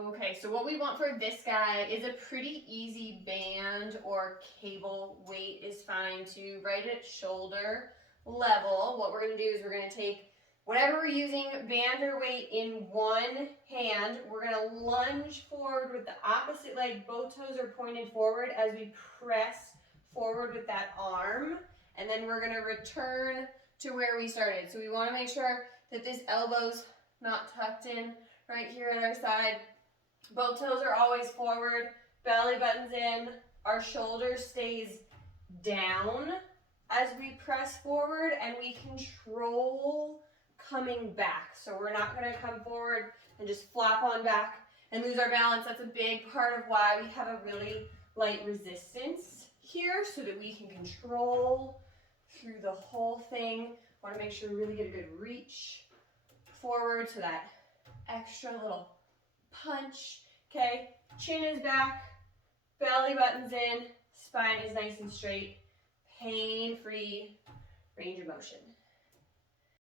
Okay, so what we want for this guy is a pretty easy band or cable. Weight is fine to right at shoulder level. What we're going to do is we're going to take whatever we're using, band or weight, in one hand. We're going to lunge forward with the opposite leg. Both toes are pointed forward as we press forward with that arm. And then we're going to return to where we started. So we want to make sure that this elbow's not tucked in right here at our side. Both toes are always forward, belly button's in, our shoulder stays down as we press forward, and we control coming back. So we're not going to come forward and just flop on back and lose our balance. That's a big part of why we have a really light resistance here, so that we can control through the whole thing. Want to make sure we really get a good reach forward to that extra little punch. Okay, chin is back, belly button's in, spine is nice and straight, pain-free range of motion.